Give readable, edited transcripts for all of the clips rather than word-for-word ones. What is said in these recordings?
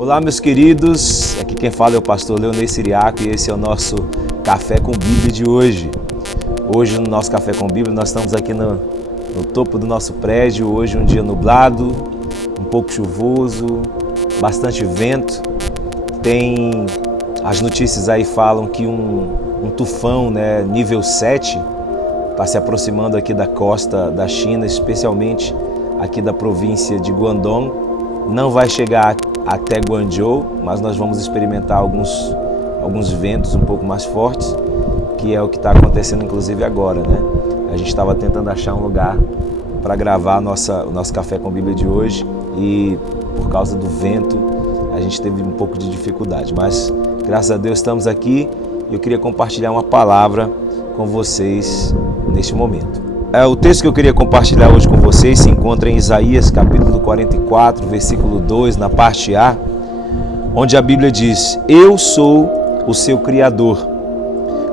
Olá, meus queridos, aqui quem fala é o pastor Leonei Siriaco e esse é o nosso Café com Bíblia de hoje. Hoje no nosso Café com Bíblia nós estamos aqui no topo do nosso prédio, hoje um dia nublado, um pouco chuvoso, bastante vento. As notícias aí falam que um tufão, nível 7, está se aproximando aqui da costa da China, especialmente aqui da província de Guangdong. Não vai chegar até Guangzhou, mas nós vamos experimentar alguns ventos um pouco mais fortes, que é o que está acontecendo inclusive agora, A gente estava tentando achar um lugar para gravar o nosso Café com Bíblia de hoje e por causa do vento a gente teve um pouco de dificuldade, mas graças a Deus estamos aqui e eu queria compartilhar uma palavra com vocês neste momento. O texto que eu queria compartilhar hoje com vocês se encontra em Isaías capítulo 44, versículo 2, na parte A, onde a Bíblia diz: Eu sou o seu Criador.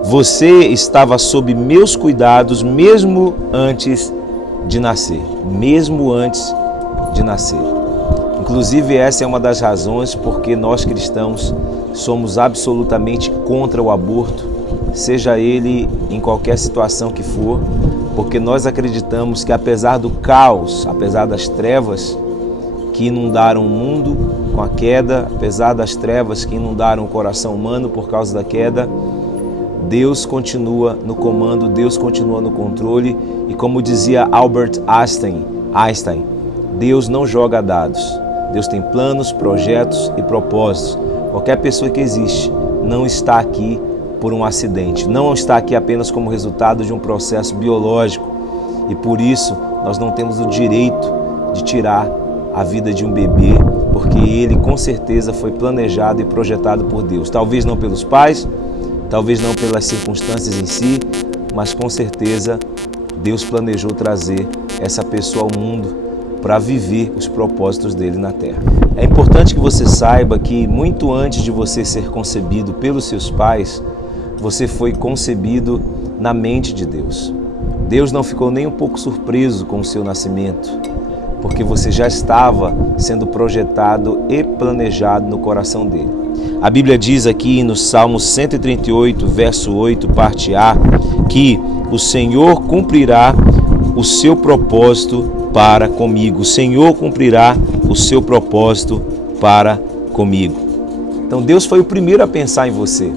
Você estava sob meus cuidados mesmo antes de nascer. Mesmo antes de nascer. Inclusive, essa é uma das razões porque nós cristãos somos absolutamente contra o aborto, seja ele em qualquer situação que for, porque nós acreditamos que apesar do caos, apesar das trevas que inundaram o mundo com a queda, apesar das trevas que inundaram o coração humano por causa da queda, Deus continua no comando, Deus continua no controle e, como dizia Albert Einstein, Deus não joga dados. Deus tem planos, projetos e propósitos. Qualquer pessoa que existe não está aqui por um acidente, não está aqui apenas como resultado de um processo biológico e por isso nós não temos o direito de tirar a vida de um bebê, porque ele com certeza foi planejado e projetado por Deus, talvez não pelos pais, talvez não pelas circunstâncias em si, mas com certeza Deus planejou trazer essa pessoa ao mundo para viver os propósitos dele na terra. É importante que você saiba que muito antes de você ser concebido pelos seus pais, você foi concebido na mente de Deus. Deus não ficou nem um pouco surpreso com o seu nascimento, porque você já estava sendo projetado e planejado no coração dele. A Bíblia diz aqui no Salmo 138, verso 8, parte A, que o Senhor cumprirá o seu propósito para comigo. O Senhor cumprirá o seu propósito para comigo. Então Deus foi o primeiro a pensar em você,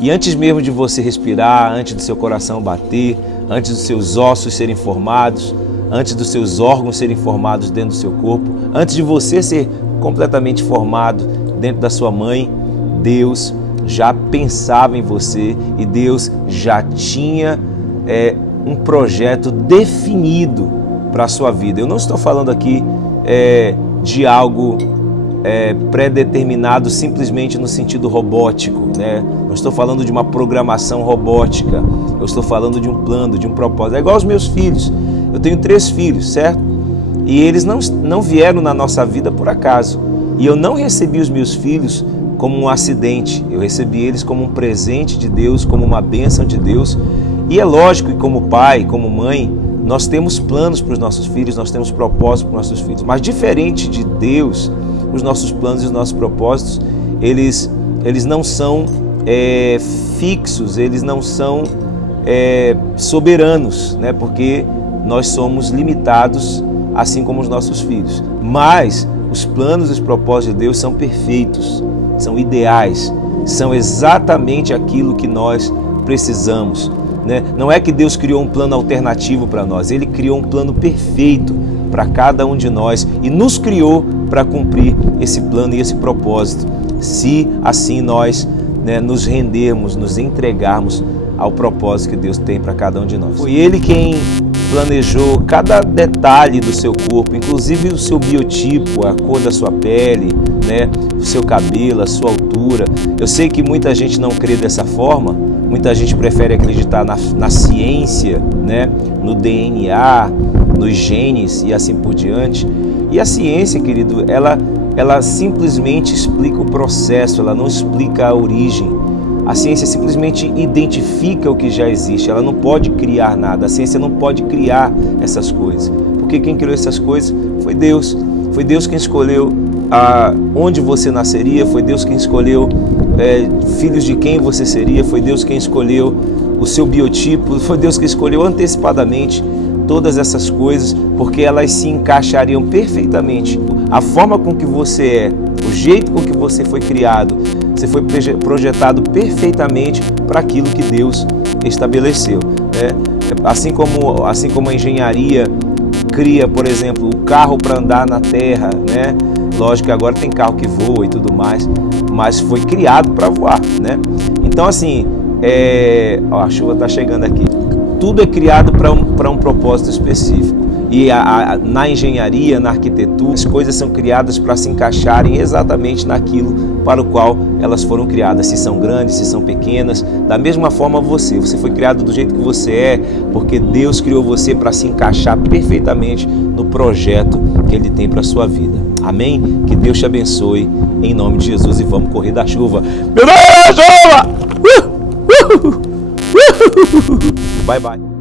E antes mesmo de você respirar, antes do seu coração bater, antes dos seus ossos serem formados, antes dos seus órgãos serem formados dentro do seu corpo, antes de você ser completamente formado dentro da sua mãe, Deus já pensava em você e Deus já tinha um projeto definido para a sua vida. Eu não estou falando aqui de algo pré-determinado simplesmente no sentido robótico, Não estou falando de uma programação robótica, eu estou falando de um plano, de um propósito. É igual aos meus filhos. Eu tenho 3 filhos, certo? E eles não vieram na nossa vida por acaso. E eu não recebi os meus filhos como um acidente. Eu recebi eles como um presente de Deus, como uma bênção de Deus. E é lógico que como pai, como mãe, nós temos planos para os nossos filhos, nós temos propósitos para os nossos filhos. Mas diferente de Deus, os nossos planos e os nossos propósitos, eles não são fixos, eles não são soberanos, Porque nós somos limitados, assim como os nossos filhos. Mas os planos e os propósitos de Deus são perfeitos, são ideais, são exatamente aquilo que nós precisamos. Não é que Deus criou um plano alternativo para nós, Ele criou um plano perfeito para cada um de nós e nos criou para cumprir esse plano e esse propósito, se assim nós nos rendermos, nos entregarmos ao propósito que Deus tem para cada um de nós. Foi Ele quem planejou cada detalhe do seu corpo, inclusive o seu biotipo, a cor da sua pele, o seu cabelo, a sua altura. Eu sei que muita gente não crê dessa forma, muita gente prefere acreditar na ciência, no DNA, nos genes e assim por diante. E a ciência, querido, ela simplesmente explica o processo, ela não explica a origem. A ciência simplesmente identifica o que já existe, ela não pode criar nada, a ciência não pode criar essas coisas, porque quem criou essas coisas foi Deus quem escolheu onde você nasceria, foi Deus quem escolheu filhos de quem você seria, foi Deus quem escolheu o seu biotipo, foi Deus que escolheu antecipadamente todas essas coisas, porque elas se encaixariam perfeitamente. A forma com que você é, o jeito com que você foi criado, você foi projetado perfeitamente para aquilo que Deus estabeleceu. Assim como a engenharia cria, por exemplo, o carro para andar na terra, né? Lógico que agora tem carro que voa e tudo mais, mas foi criado para voar, né? Então, assim, a chuva está chegando aqui. Tudo é criado para um propósito específico. E na engenharia, na arquitetura, as coisas são criadas para se encaixarem exatamente naquilo para o qual elas foram criadas. Se são grandes, se são pequenas, da mesma forma você foi criado do jeito que você é, porque Deus criou você para se encaixar perfeitamente no projeto que Ele tem para a sua vida. Amém? Que Deus te abençoe em nome de Jesus e vamos correr da chuva. Meu Deus, chuva! Bye, bye.